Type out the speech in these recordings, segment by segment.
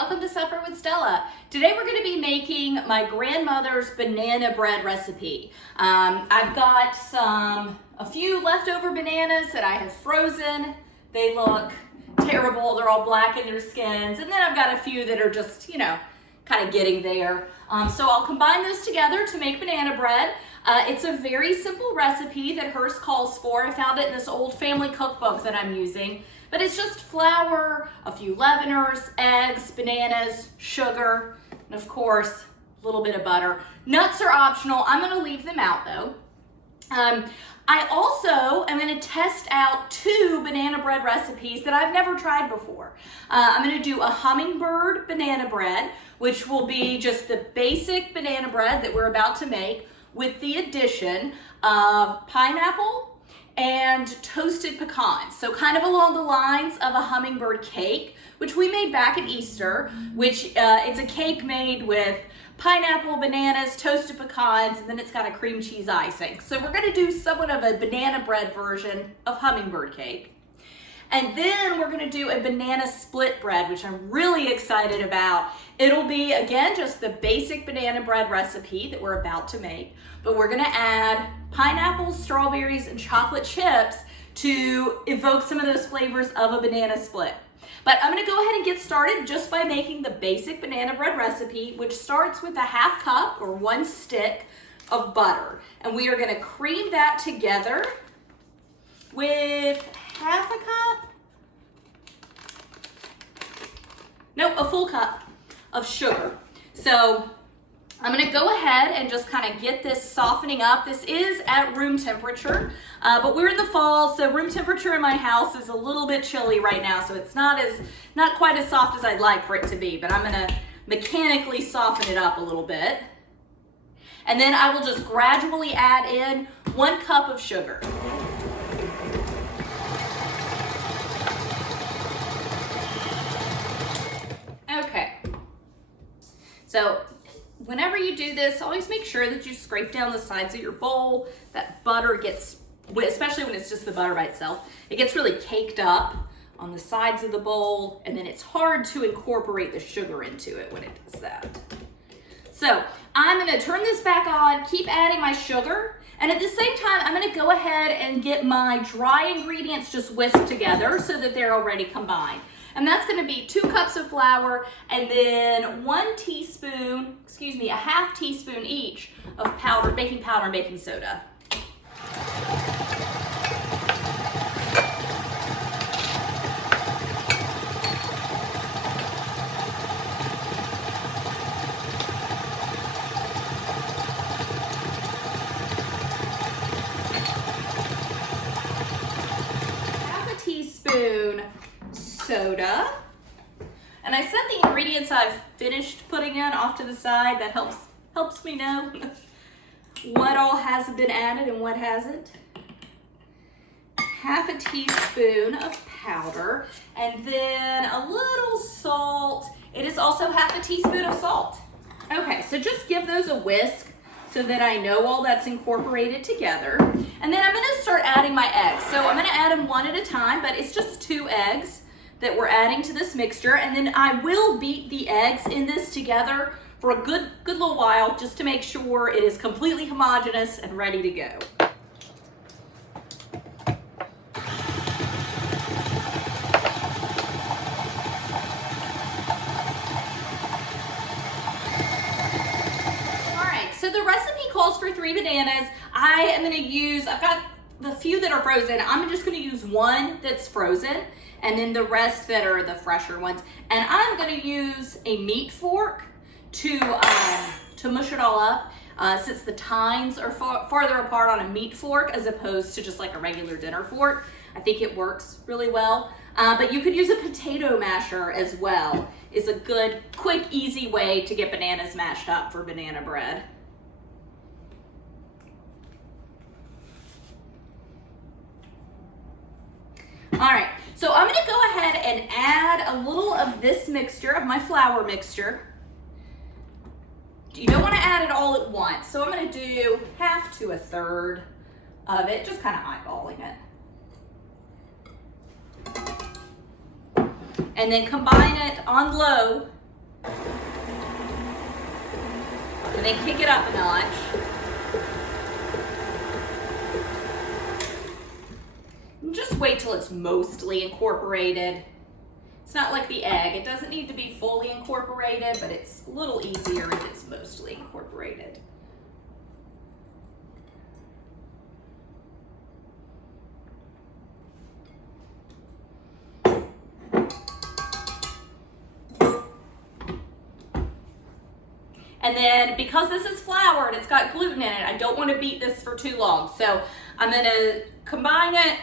welcome to Supper with Stella. Today we're going to be making my grandmother's banana bread recipe. I've got a few leftover bananas that I have frozen. They look terrible, they're all black in their skins, and then I've got a few that are just, kind of getting there. So I'll combine those together to make banana bread. It's a very simple recipe that hers calls for. I found it in this old family cookbook that I'm using. But it's just flour, a few leaveners, eggs, bananas, sugar, and of course, a little bit of butter. Nuts are optional. I'm going to leave them out though. I also am going to test out 2 banana bread recipes that I've never tried before. I'm going to do a hummingbird banana bread, which will be just the basic banana bread that we're about to make with the addition of pineapple and toasted pecans. So kind of along the lines of a hummingbird cake, which we made back at Easter, which it's a cake made with pineapple, bananas, toasted pecans, and then it's got a cream cheese icing. So we're gonna do somewhat of a banana bread version of hummingbird cake. And then we're gonna do a banana split bread, which I'm really excited about. It'll be, again, just the basic banana bread recipe that we're about to make, but we're gonna add pineapples, strawberries, and chocolate chips to evoke some of those flavors of a banana split. But I'm gonna go ahead and get started just by making the basic banana bread recipe, which starts with a 1/2 cup or 1 stick of butter. And we are gonna cream that together with 1/2 cup, a full cup of sugar. So I'm gonna go ahead and just kind of get this softening up. This is at room temperature, but we're in the fall, so room temperature in my house is a little bit chilly right now, so it's not quite as soft as I'd like for it to be, but I'm gonna mechanically soften it up a little bit. And then I will just gradually add in 1 cup of sugar. Okay, so whenever you do this, always make sure that you scrape down the sides of your bowl. That butter gets, especially when it's just the butter by itself, it gets really caked up on the sides of the bowl, and then it's hard to incorporate the sugar into it when it does that. So I'm gonna turn this back on, keep adding my sugar, and at the same time, I'm gonna go ahead and get my dry ingredients just whisked together so that they're already combined. And that's gonna be 2 cups of flour and then 1 teaspoon, a 1/2 teaspoon each of baking powder and baking soda. Soda. And I set the ingredients I've finished putting in off to the side. That helps me know what all has been added and what hasn't. 1/2 teaspoon of powder, and then a little salt. It is also 1/2 teaspoon of salt. Okay, so just give those a whisk so that I know all that's incorporated together. And then I'm gonna start adding my eggs. So I'm gonna add them 1 at a time, but it's just 2 eggs that we're adding to this mixture. And then I will beat the eggs in this together for a good little while just to make sure it is completely homogeneous and ready to go. So the recipe calls for 3 bananas. I've got the few that are frozen. I'm just gonna use 1 that's frozen, and then the rest that are the fresher ones. And I'm gonna use a meat fork to mush it all up, since the tines are farther apart on a meat fork as opposed to just like a regular dinner fork. I think it works really well. But you could use a potato masher as well. It's a good, quick, easy way to get bananas mashed up for banana bread. All right, so I'm gonna go ahead and add a little of this mixture, of my flour mixture. You don't wanna add it all at once, so I'm gonna do 1/2 to 1/3 of it, just kind of eyeballing it. And then combine it on low And then kick it up a notch. And just wait till it's mostly incorporated. It's not like the egg. It doesn't need to be fully incorporated, but it's a little easier if it's mostly incorporated. And then because this is flour and it's got gluten in it, I don't want to beat this for too long. So I'm going to combine it,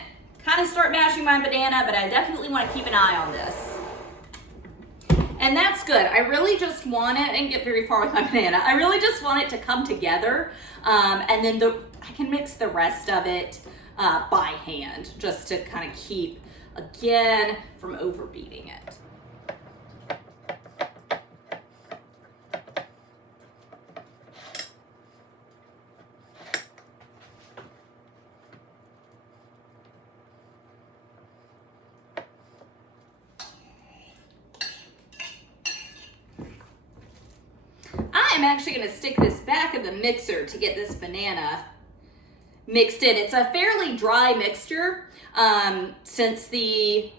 kind of start mashing my banana, but I definitely want to keep an eye on this. And that's good. I really just want it, I didn't get very far with my banana. I really just want it to come together. And then I can mix the rest of it by hand, just to kind of keep, again, from overbeating it. I'm actually going to stick this back in the mixer to get this banana mixed in. It's a fairly dry mixture since the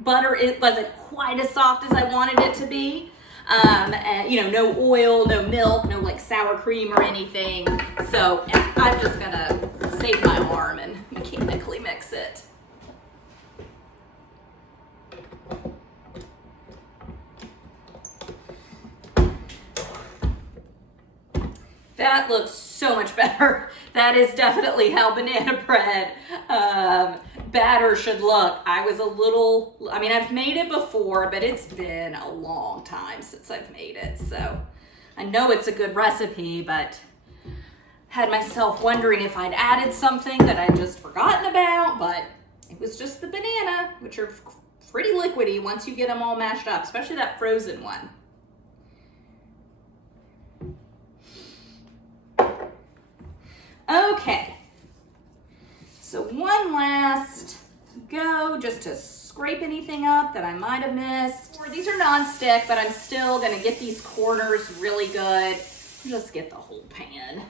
butter wasn't quite as soft as I wanted it to be. And, you know, no oil, no milk, no like sour cream or anything. So I'm just going to save my arm and mechanically mix it. That looks so much better. That is definitely how banana bread batter should look. I mean, I've made it before, but it's been a long time since I've made it. So I know it's a good recipe, but had myself wondering if I'd added something that I'd just forgotten about, but it was just the banana, which are pretty liquidy once you get them all mashed up, especially that frozen one. Okay, so one last go just to scrape anything up that I might have missed. These are non-stick, but I'm still gonna get these corners really good. Just get the whole pan.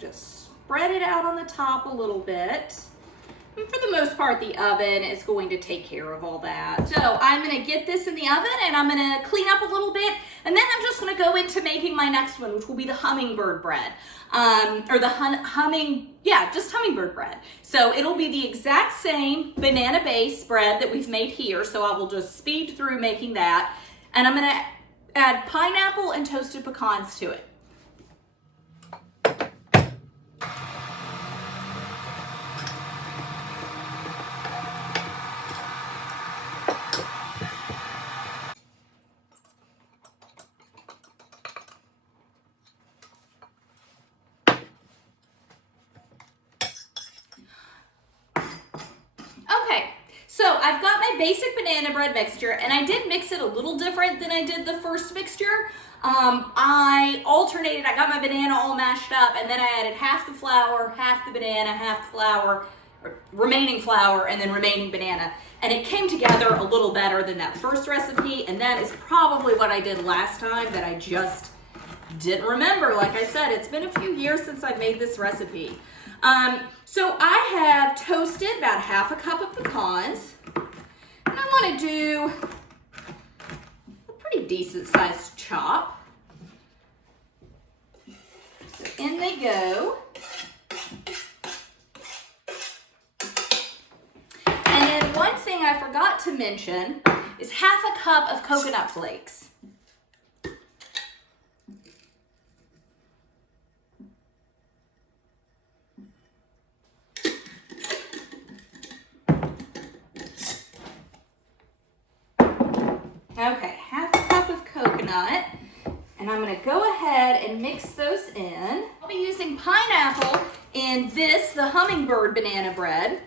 Just spread it out on the top a little bit. And for the most part, the oven is going to take care of all that. So I'm gonna get this in the oven and I'm gonna clean up a little bit. And then I'm just gonna go into making my next one, which will be the hummingbird bread. Or the just hummingbird bread. So it'll be the exact same banana base bread that we've made here. So I will just speed through making that. And I'm gonna add pineapple and toasted pecans to it. So I've got my basic banana bread mixture, and I did mix it a little different than I did the first mixture. I alternated, I got my banana all mashed up, and then I added half the flour, half the banana, half the flour, or remaining flour, and then remaining banana. And it came together a little better than that first recipe, and that is probably what I did last time that I just didn't remember. Like I said, it's been a few years since I made this recipe. So I have toasted about half a cup of pecans, and I want to do a pretty decent sized chop. So in they go. And then one thing I forgot to mention is half a cup of coconut flakes. Okay, half a cup of coconut, and I'm gonna go ahead ahead and mix those in. I'll be using pineapple in this, the Hummingbird banana bread,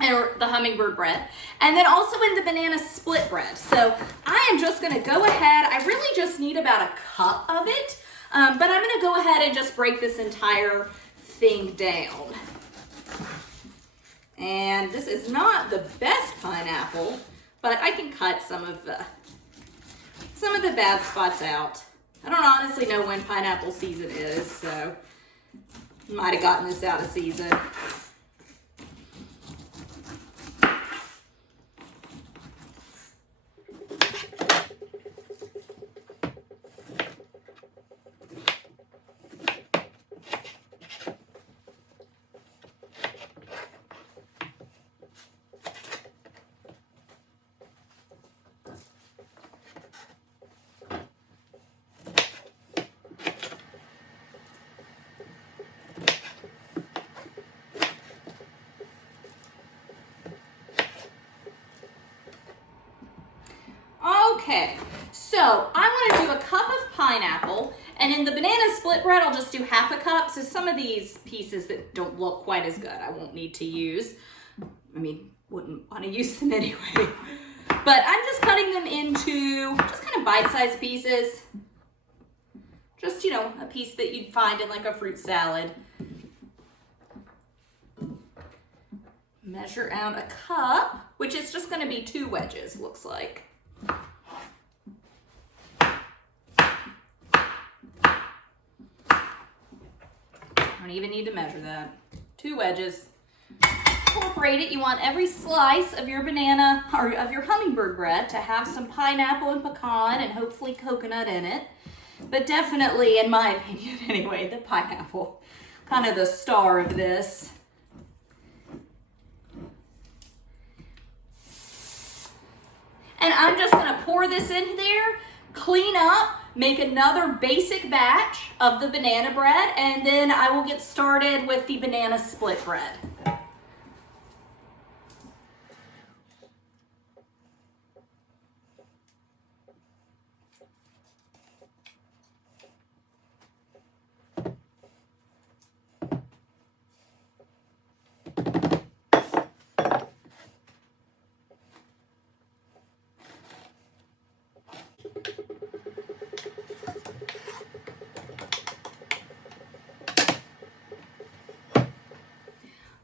or the Hummingbird bread, and then also in the banana split bread. So I am just gonna go ahead, I really just need about a cup of it, but I'm gonna go ahead and just break this entire thing down. And this is not the best pineapple, but I can cut some of the bad spots out. I don't honestly know when pineapple season is, so might have gotten this out of season. Okay, so I want to do a cup of pineapple, and in the banana split bread, I'll just do half a cup. So some of these pieces that don't look quite as good, I won't need to use. I mean, wouldn't want to use them anyway. But I'm just cutting them into just kind of bite-sized pieces. Just, you know, a piece that you'd find in like a fruit salad. Measure out a cup, which is just going to be 2 wedges, looks like. Don't even need to measure that. 2 wedges. Incorporate it. You want every slice of your banana or of your hummingbird bread to have some pineapple and pecan and hopefully coconut in it. But definitely, in my opinion anyway, the pineapple, kind of the star of this. And I'm just gonna pour this in there, clean up, make another basic batch of the banana bread, and then I will get started with the banana split bread.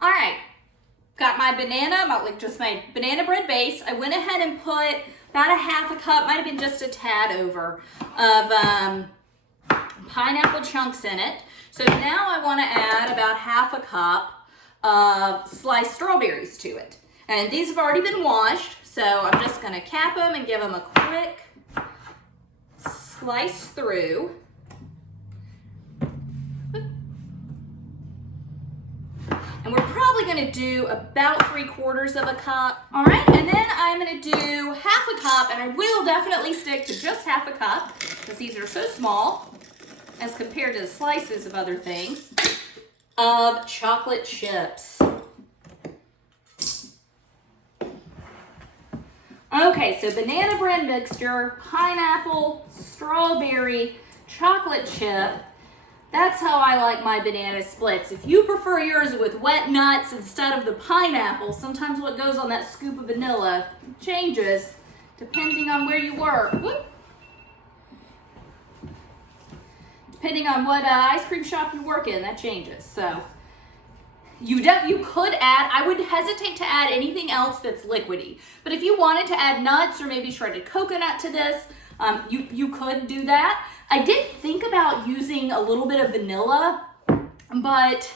All right, got my banana, just my banana bread base. I went ahead and put about a half a cup, might have been just a tad over, of pineapple chunks in it. So now I want to add about half a cup of sliced strawberries to it. And these have already been washed, so I'm just going to cap them and give them a quick slice through. And we're probably gonna do about 3/4 of a cup. All right, and then I'm gonna do half a cup, and I will definitely stick to just half a cup because these are so small as compared to the slices of other things, of chocolate chips. Okay, so banana bread mixture, pineapple, strawberry, chocolate chip. That's how I like my banana splits. If you prefer yours with wet nuts instead of the pineapple, sometimes what goes on that scoop of vanilla changes depending on where you work. Whoop. Depending on what ice cream shop you work in, that changes. So you could add, I would hesitate to add anything else that's liquidy. But if you wanted to add nuts or maybe shredded coconut to this, you could do that. I did think about using a little bit of vanilla, but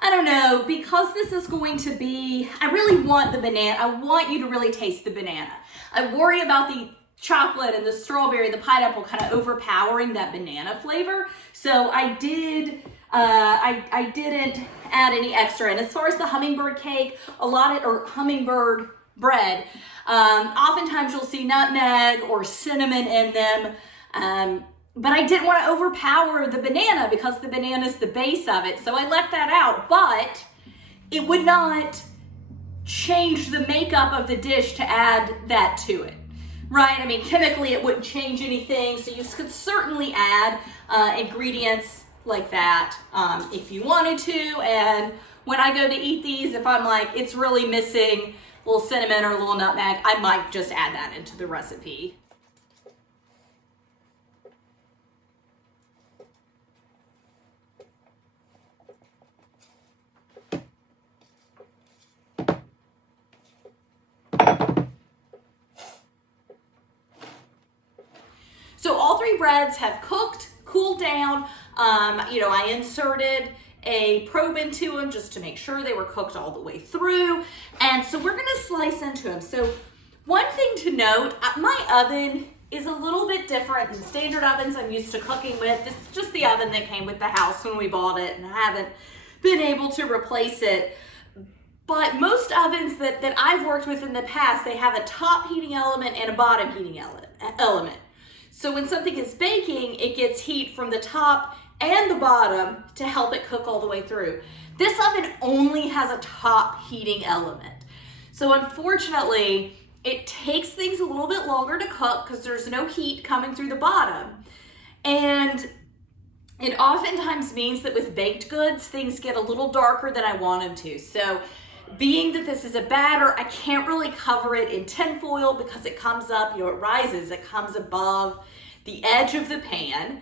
I don't know, because this is going to be, I really want the banana, I want you to really taste the banana. I worry about the chocolate and the strawberry, the pineapple kind of overpowering that banana flavor. So I didn't add any extra. And as far as the hummingbird cake, or hummingbird bread, oftentimes you'll see nutmeg or cinnamon in them. But I didn't want to overpower the banana because the banana is the base of it. So I left that out, but it would not change the makeup of the dish to add that to it, right? I mean, chemically it wouldn't change anything. So you could certainly add ingredients like that if you wanted to. And when I go to eat these, if I'm like, it's really missing a little cinnamon or a little nutmeg, I might just add that into the recipe. So all three breads have cooked, cooled down. I inserted a probe into them just to make sure they were cooked all the way through. And so we're gonna slice into them. So one thing to note, my oven is a little bit different than standard ovens I'm used to cooking with. This is just the oven that came with the house when we bought it, and I haven't been able to replace it. But most ovens that I've worked with in the past, they have a top heating element and a bottom heating element. So when something is baking, it gets heat from the top and the bottom to help it cook all the way through. This oven only has a top heating element. So unfortunately, it takes things a little bit longer to cook because there's no heat coming through the bottom. And it oftentimes means that with baked goods, things get a little darker than I want them to. So being that this is a batter, I can't really cover it in tinfoil because it comes up, it rises, it comes above the edge of the pan,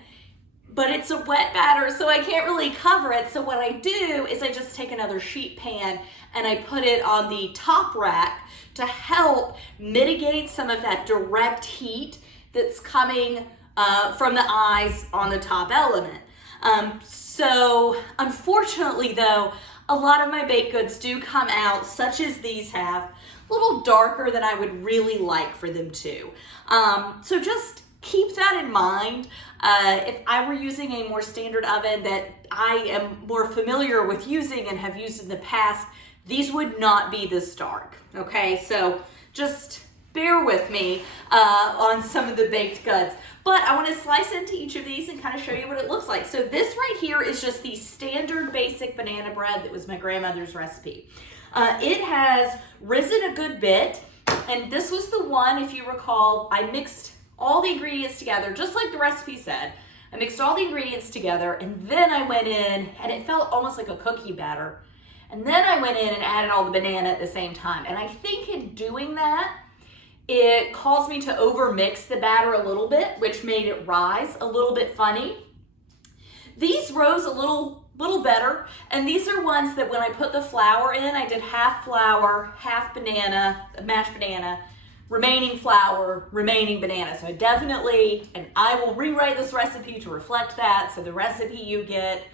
but it's a wet batter, so I can't really cover it. So what I do is I just take another sheet pan and I put it on the top rack to help mitigate some of that direct heat that's coming from the eyes on the top element. So unfortunately though, a lot of my baked goods do come out, such as these have, a little darker than I would really like for them to. So just keep that in mind. If I were using a more standard oven that I am more familiar with using and have used in the past, these would not be this dark, okay? So just bear with me on some of the baked goods. But I want to slice into each of these and kind of show you what it looks like. So this right here is just the standard basic banana bread that was my grandmother's recipe. It has risen a good bit, and this was the one, if you recall, I mixed all the ingredients together, just like the recipe said. I mixed all the ingredients together, and then I went in, and it felt almost like a cookie batter. And then I went in and added all the banana at the same time. And I think in doing that, it caused me to overmix the batter a little bit, which made it rise a little bit funny. These rose a little better, and these are ones that when I put the flour in, I did half flour, half banana, mashed banana, remaining flour, remaining banana. So and I will rewrite this recipe to reflect that, so the recipe you get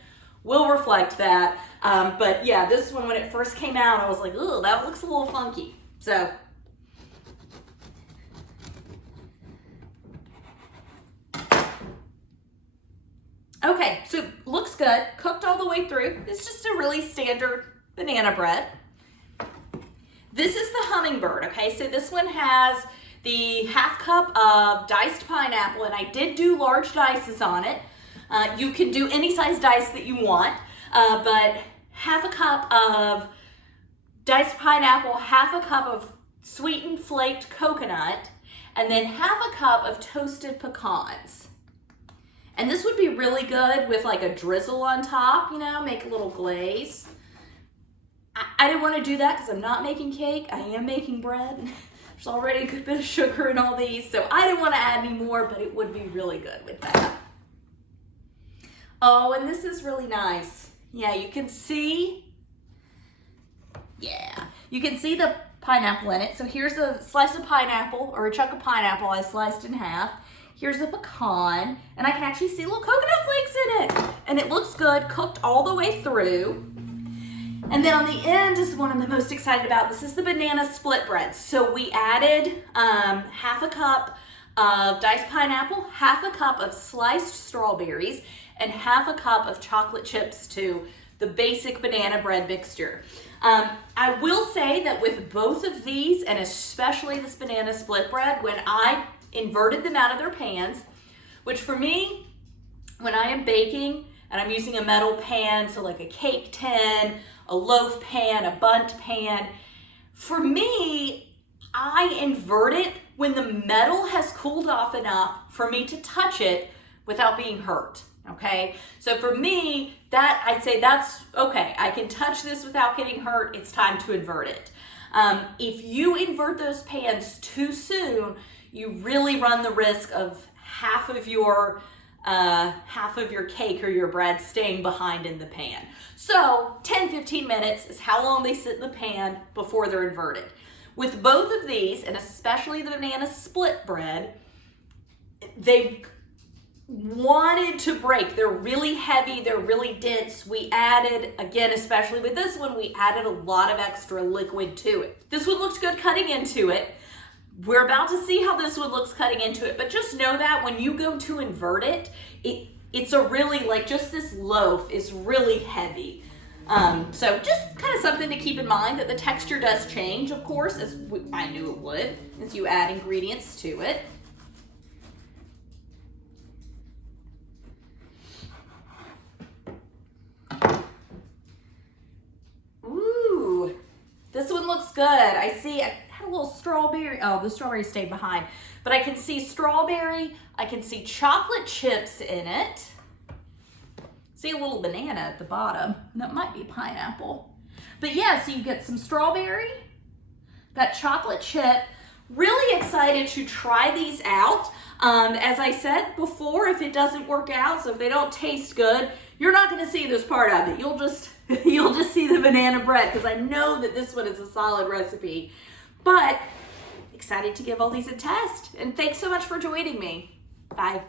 will reflect that. But yeah, this one, when it first came out, I was like, ooh, that looks a little funky. So okay, so looks good, cooked all the way through. It's just a really standard banana bread. This is the Hummingbird, okay? So this one has the half cup of diced pineapple, and I did do large dices on it. You can do any size dice that you want, but half a cup of diced pineapple, half a cup of sweetened flaked coconut, and then half a cup of toasted pecans. And this would be really good with like a drizzle on top, make a little glaze. I didn't want to do that because I'm not making cake. I am making bread. There's already a good bit of sugar in all these, so I didn't want to add any more, but it would be really good with that. Oh, and this is really nice. Yeah, you can see the pineapple in it. So here's a slice of pineapple, or a chunk of pineapple I sliced in half. Here's a pecan, and I can actually see little coconut flakes in it. And it looks good, cooked all the way through. And then on the end is one I'm the most excited about. This is the banana split bread. So we added half a cup of diced pineapple, half a cup of sliced strawberries, and half a cup of chocolate chips to the basic banana bread mixture. I will say that with both of these, and especially this banana split bread, when I inverted them out of their pans, which for me, when I am baking and I'm using a metal pan, so like a cake tin, a loaf pan, a bundt pan, for me, I invert it when the metal has cooled off enough for me to touch it without being hurt. Okay, so for me, that I'd say that's okay. I can touch this without getting hurt. It's time to invert it. If you invert those pans too soon, you really run the risk of half of your cake or your bread staying behind in the pan. So 10-15 minutes is how long they sit in the pan before they're inverted. With both of these, and especially the banana split bread, they wanted to break. They're really heavy, they're really dense. We added, again, especially with this one, we added a lot of extra liquid to it. This one looked good cutting into it. We're about to see how this one looks cutting into it, but just know that when you go to invert it, it's a really, like, just this loaf is really heavy. So just kind of something to keep in mind, that the texture does change, of course, as I knew it would, as you add ingredients to it. Ooh, this one looks good. I see, I had a little strawberry. Oh, the strawberry stayed behind. But I can see strawberry. I can see chocolate chips in it. See a little banana at the bottom. That might be pineapple. But yeah, so you get some strawberry, that chocolate chip. Really excited to try these out. As I said before, if it doesn't work out, so if they don't taste good, you're not going to see this part of it. You'll just see the banana bread, because I know that this one is a solid recipe. But excited to give all these a test. And thanks so much for joining me. Bye.